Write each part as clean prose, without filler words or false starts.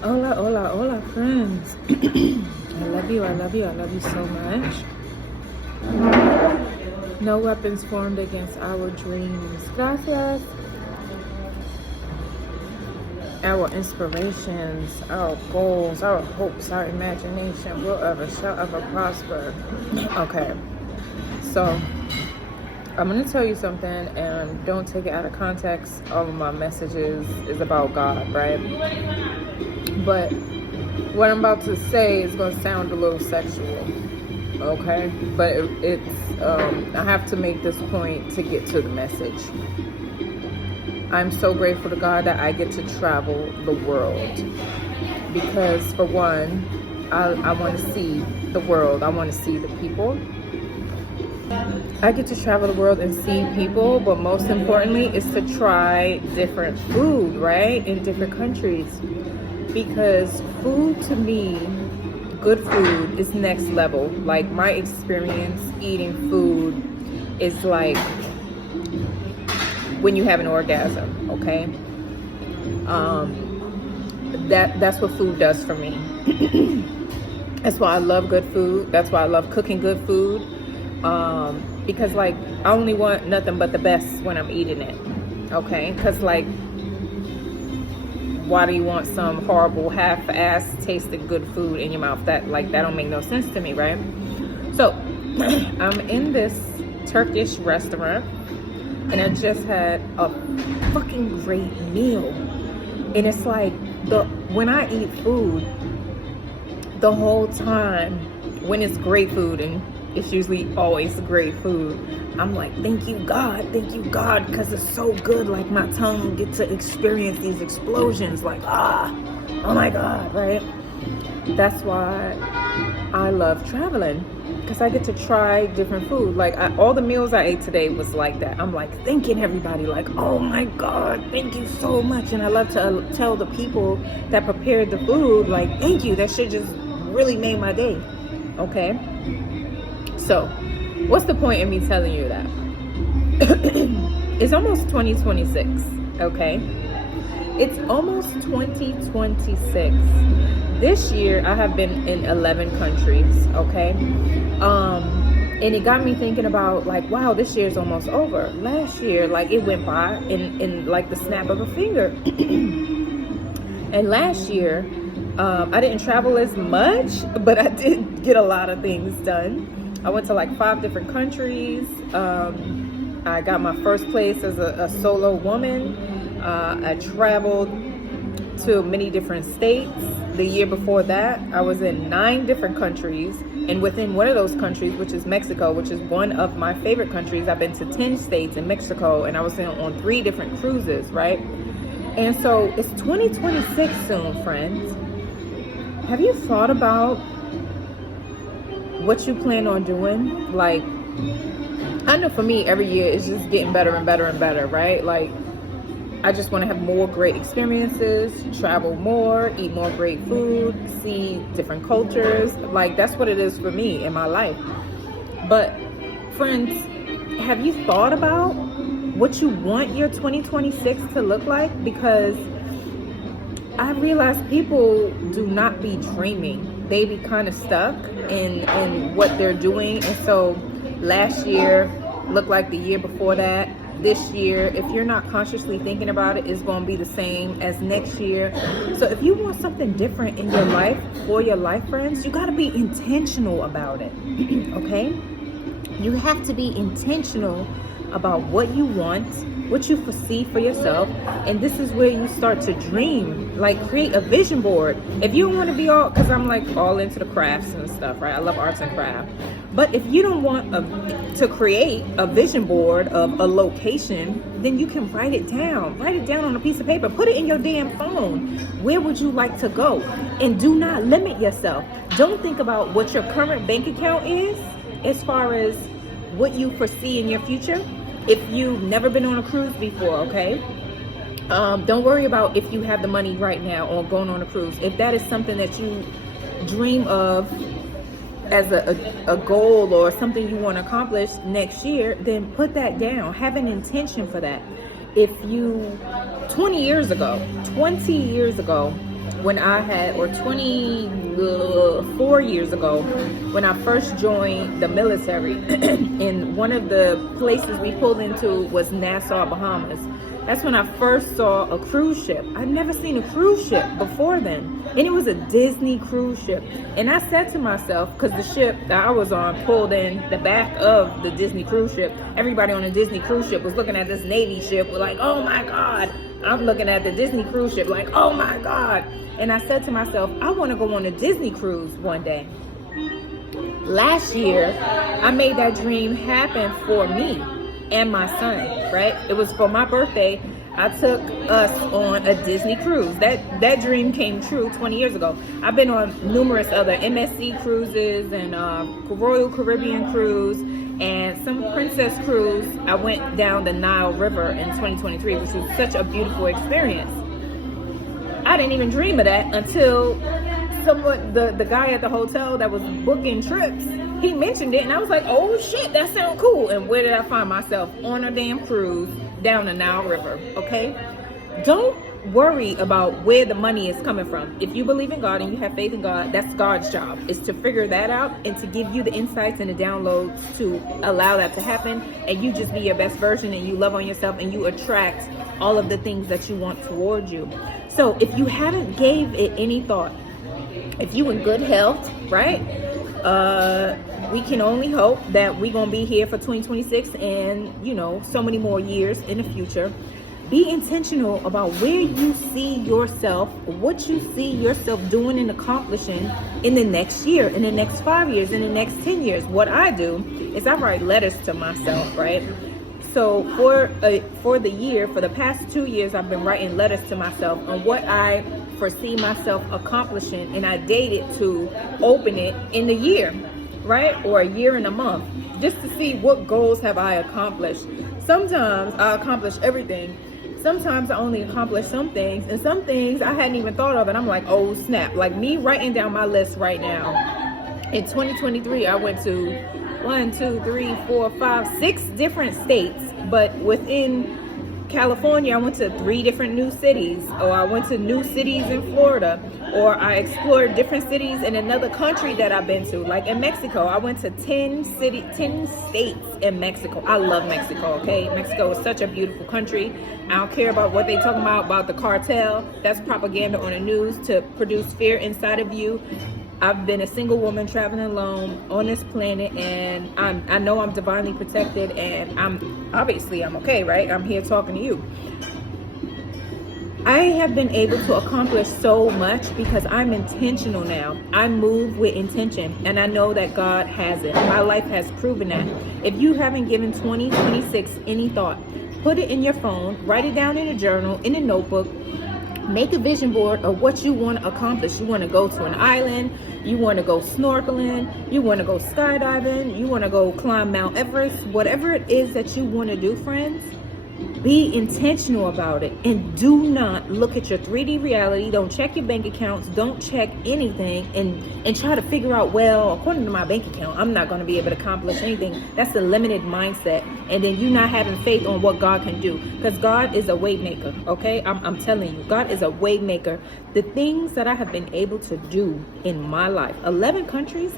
Hola, hola, hola, friends. I love you, I love you, I love you so much. No weapons formed against our dreams. Gracias. Our inspirations, our goals, our hopes, our imagination shall ever prosper. Okay, so I'm going to tell you something, and don't take it out of context. All of my messages is about God, right? But what I'm about to say is going to sound a little sexual, okay? But I have to make this point to get to the message. I'm so grateful to God that I get to travel the world, because for one, I want to see the world. I want to see the people. I get to travel the world and see people, but most importantly is to try different food, right? In different countries. Because food to me, good food is next level. Like, my experience eating food is like when you have an orgasm, okay? That's what food does for me. That's why I love good food. That's why I love cooking good food. Because like, I only want nothing but the best when I'm eating it, okay? Because like, why do you want some horrible half-ass tasted good food in your mouth? That don't make no sense to me, right? So I'm in this Turkish restaurant, and I just had a fucking great meal. And it's like, when I eat food, the whole time, when it's great food, and it's usually always great food, I'm like, thank you God, because it's so good. Like, my tongue gets to experience these explosions, like, oh my God, right? That's why I love traveling, because I get to try different food. Like, all the meals I ate today was like that. I'm like thanking everybody, like, oh my God, thank you so much. And I love to tell the people that prepared the food, like, thank you, that shit just really made my day, okay? So, what's the point in me telling you that? It's almost 2026, okay? It's almost 2026. This year, I have been in 11 countries, okay? And it got me thinking about, like, wow, this year's almost over. Last year, like, it went by in like the snap of a finger. And last year, I didn't travel as much, but I did get a lot of things done. I went to like 5 different countries. I got my first place as a solo woman. I traveled to many different states. The year before that, I was in 9 different countries. And within one of those countries, which is Mexico, which is one of my favorite countries, I've been to 10 states in Mexico, and I was on 3 different cruises, right? And so it's 2026 soon, friends. Have you thought about what you plan on doing? Like, I know for me, every year it's just getting better and better and better, right? Like, I just want to have more great experiences, travel more, eat more great food, see different cultures. Like, that's what it is for me in my life. But friends, have you thought about what you want your 2026 to look like? Because I realized people do not be dreaming. They be kind of stuck in what they're doing. And so last year looked like the year before that. This year, if you're not consciously thinking about it, is going to be the same as next year. So if you want something different in your life, for your life, friends, you got to be intentional about it. Okay? You have to be intentional about what you want, what you foresee for yourself, and this is where you start to dream. Like, create a vision board. If you don't want to be all, because I'm like all into the crafts and stuff, right? I love arts and crafts. But if you don't want to create a vision board of a location, then you can write it down. Write it down on a piece of paper. Put it in your damn phone. Where would you like to go? And do not limit yourself. Don't think about what your current bank account is as far as what you foresee in your future. If you've never been on a cruise before, okay? Don't worry about if you have the money right now or going on a cruise. If that is something that you dream of as a goal or something you want to accomplish next year, then put that down. Have an intention for that. If you, 20 years ago, when I had, or 24 years ago, when I first joined the military. And one of the places we pulled into was Nassau, Bahamas. That's when I first saw a cruise ship. I'd never seen a cruise ship before then. And it was a Disney cruise ship. And I said to myself, because the ship that I was on pulled in the back of the Disney cruise ship. Everybody on the Disney cruise ship was looking at this Navy ship, was like, oh my God. I'm looking at the Disney cruise ship like, oh my God. And I said to myself, I want to go on a Disney cruise one day. Last year, I made that dream happen for me and my son, right? It was for my birthday. I took us on a Disney cruise. That dream came true 20 years ago. I've been on numerous other MSC cruises and Royal Caribbean cruise and some princess cruise. I went down the Nile River in 2023, which was such a beautiful experience. I didn't even dream of that until the guy at the hotel that was booking trips, he mentioned it, and I was like, oh shit, that sounds cool. And where did I find myself? On a damn cruise down the Nile River. Okay, don't worry about where the money is coming from. If you believe in God and you have faith in God, that's God's job, is to figure that out and to give you the insights and the downloads to allow that to happen, and you just be your best version and you love on yourself and you attract all of the things that you want towards you. So if you haven't gave it any thought, if you in good health, right, we can only hope that we're gonna be here for 2026 and so many more years in the future. Be intentional about where you see yourself, what you see yourself doing and accomplishing in the next year, in the next 5 years, in the next 10 years. What I do is I write letters to myself, right? So for the year, for the past 2 years, I've been writing letters to myself on what I foresee myself accomplishing, and I date it to open it in the year, right? Or a year and a month, just to see what goals have I accomplished. Sometimes I accomplish everything. Sometimes I only accomplish some things, and some things I hadn't even thought of, and I'm like, oh snap. Like me writing down my list right now. In 2023, I went to 6 different states, but within California, I went to 3 different new cities, or I went to new cities in Florida, or I explored different cities in another country that I've been to. Like in Mexico, I went to 10 states in Mexico. I love Mexico, okay? Mexico is such a beautiful country. I don't care about what they talking about the cartel. That's propaganda on the news to produce fear inside of you. I've been a single woman traveling alone on this planet, and I know I'm divinely protected, and I'm okay, right? I'm here talking to you. I have been able to accomplish so much because I'm intentional now. I move with intention, and I know that God has it. My life has proven that. If you haven't given 2026 any thought, put it in your phone, write it down in a journal, in a notebook. Make a vision board of what you want to accomplish. You want to go to an island, you want to go snorkeling, you want to go skydiving, you want to go climb Mount Everest, whatever it is that you want to do, friends, be intentional about it, and do not look at your 3D reality. Don't check your bank accounts, don't check anything and try to figure out, well, according to my bank account, I'm not going to be able to accomplish anything. That's a limited mindset, and then you not having faith on what God can do, because God is a way maker, okay? I'm telling you, God is a way maker. The things that I have been able to do in my life, 11 countries,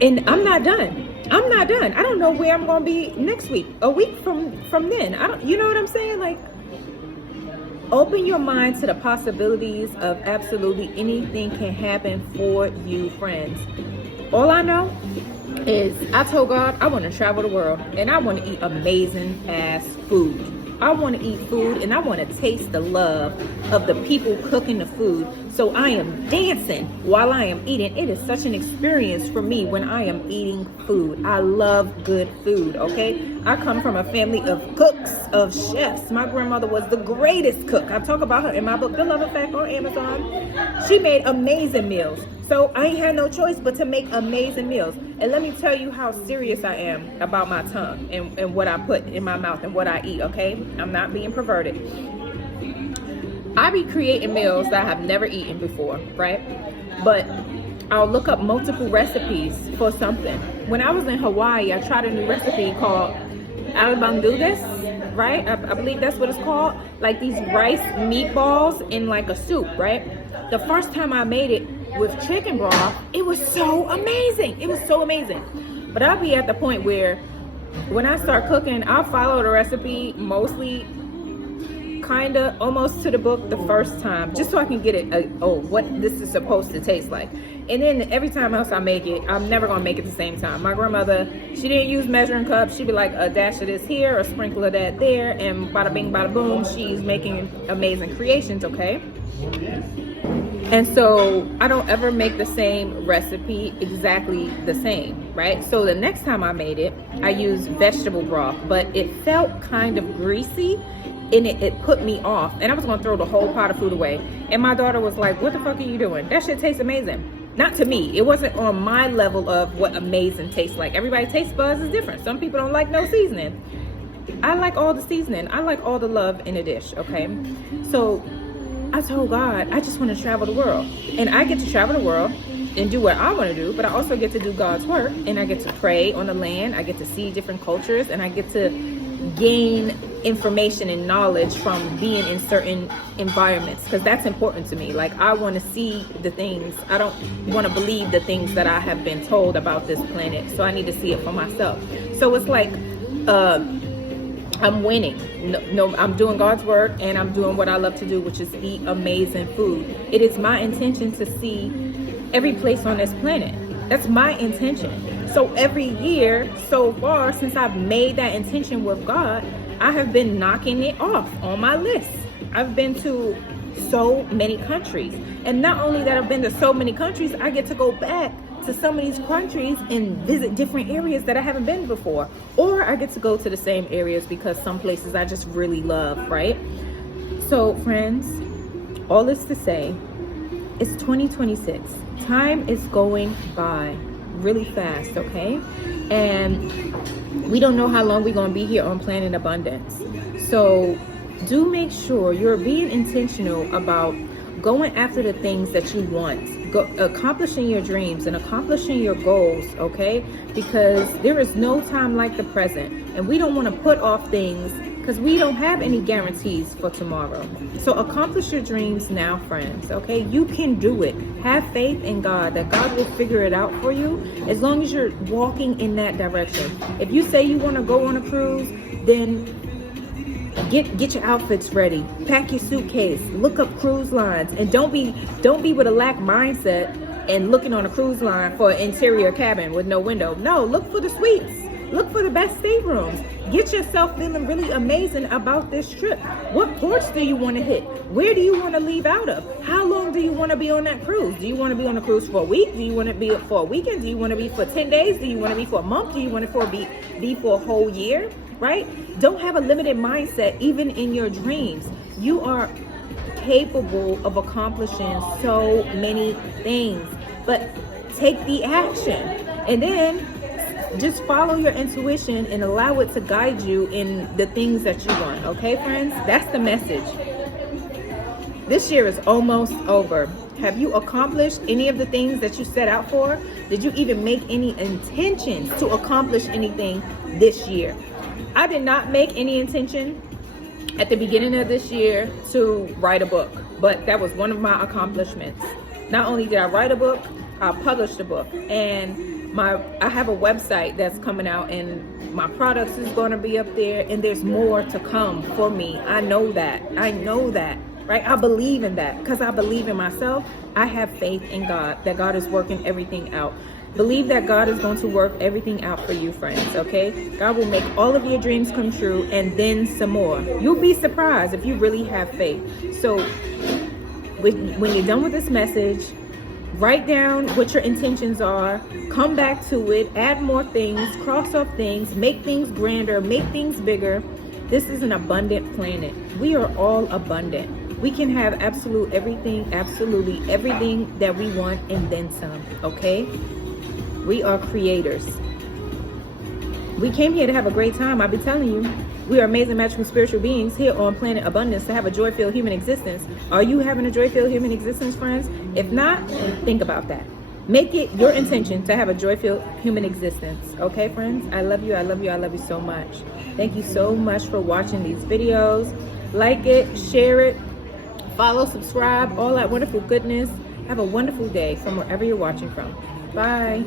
and I'm not done. I don't know where I'm going to be next week, a week from then. You know what I'm saying? Like, open your mind to the possibilities of absolutely anything can happen for you, friends. All I know is I told God I want to travel the world, and I want to eat amazing ass food. I want to eat food, and I want to taste the love of the people cooking the food. So I am dancing while I am eating. It is such an experience for me when I am eating food. I love good food, okay? I come from a family of cooks, of chefs. My grandmother was the greatest cook. I talk about her in my book, The Love Effect, on Amazon. She made amazing meals. So I ain't had no choice but to make amazing meals. And let me tell you how serious I am about my tongue and what I put in my mouth and what I eat, okay? I'm not being perverted. I be creating meals that I have never eaten before, right? But I'll look up multiple recipes for something. When I was in Hawaii, I tried a new recipe called audiobook. right? I believe that's what it's called. Like these rice meatballs in like a soup, right? The first time I made it with chicken broth, it was so amazing. It was so amazing. But I'll be at the point where when I start cooking, I'll follow the recipe mostly kind of almost to the book the first time, just so I can get it, what this is supposed to taste like. And then every time else I make it, I'm never gonna make it the same time. My grandmother, she didn't use measuring cups. She'd be like, a dash of this here, a sprinkle of that there, and bada bing, bada boom, she's making amazing creations, okay? And so I don't ever make the same recipe exactly the same, right? So the next time I made it, I used vegetable broth, but it felt kind of greasy, and it put me off. And I was gonna throw the whole pot of food away. And my daughter was like, what the fuck are you doing? That shit tastes amazing. Not to me. It wasn't on my level of what amazing tastes like. Everybody's taste buds is different. Some people don't like no seasoning. I like all the seasoning. I like all the love in a dish, okay? So I told God, I just want to travel the world. And I get to travel the world and do what I want to do, but I also get to do God's work, and I get to pray on the land. I get to see different cultures, and I get to gain information and knowledge from being in certain environments, because that's important to me. Like, I want to see the things. I don't want to believe the things that I have been told about this planet, so I need to see it for myself. So it's like I'm winning. No, I'm doing God's work, and I'm doing what I love to do, which is eat amazing food. It is my intention to see every place on this planet. That's my intention. So every year so far, since I've made that intention with God, I have been knocking it off on my list. I've been to so many countries. And not only that I've been to so many countries, I get to go back to some of these countries and visit different areas that I haven't been before. Or I get to go to the same areas because some places I just really love, right? So friends, all this to say, it's 2026. Time is going by really fast, okay? And we don't know how long we're gonna be here on Planet Abundance. So do make sure you're being intentional about going after the things that you want, accomplishing your dreams and accomplishing your goals, okay? Because there is no time like the present, and we don't want to put off things because we don't have any guarantees for tomorrow. So accomplish your dreams now, friends, okay? You can do it. Have faith in God that God will figure it out for you as long as you're walking in that direction. If you say you want to go on a cruise, then get your outfits ready, pack your suitcase, look up cruise lines, and don't be with a lack mindset and looking on a cruise line for an interior cabin with no window. No, look for the suites, look for the best staterooms. Get yourself feeling really amazing about this trip. What ports do you want to hit? Where do you want to leave out of? How long do you want to be on that cruise? Do you want to be on a cruise for a week? Do you want to be for a weekend? Do you want to be for 10 days? Do you want to be for a month? Do you want to be for a whole year? Right? Don't have a limited mindset even in your dreams. You are capable of accomplishing so many things, but take the action and then just follow your intuition and allow it to guide you in the things that you want. Okay, friends? That's the message. This year is almost over. Have you accomplished any of the things that you set out for? Did you even make any intentions to accomplish anything this year? I did not make any intention at the beginning of this year to write a book, but that was one of my accomplishments. Not only did I write a book, I published a book, and I have a website that's coming out, and my products is going to be up there, and there's more to come for me. I know that, right? I believe in that because I believe in myself. I have faith in God, that God is working everything out. Believe that God is going to work everything out for you, friends, okay? God will make all of your dreams come true and then some more. You'll be surprised if you really have faith. So when you're done with this message, write down what your intentions are, come back to it, add more things, cross off things, make things grander, make things bigger. This is an abundant planet. We are all abundant. We can have absolutely everything that we want and then some, okay? We are creators. We came here to have a great time. I've been telling you, we are amazing, magical, spiritual beings here on Planet Abundance to have a joy-filled human existence. Are you having a joy-filled human existence, friends? If not, think about that. Make it your intention to have a joy-filled human existence. Okay, friends? I love you. I love you. I love you so much. Thank you so much for watching these videos. Like it, share it, follow, subscribe, all that wonderful goodness. Have a wonderful day from wherever you're watching from. Bye.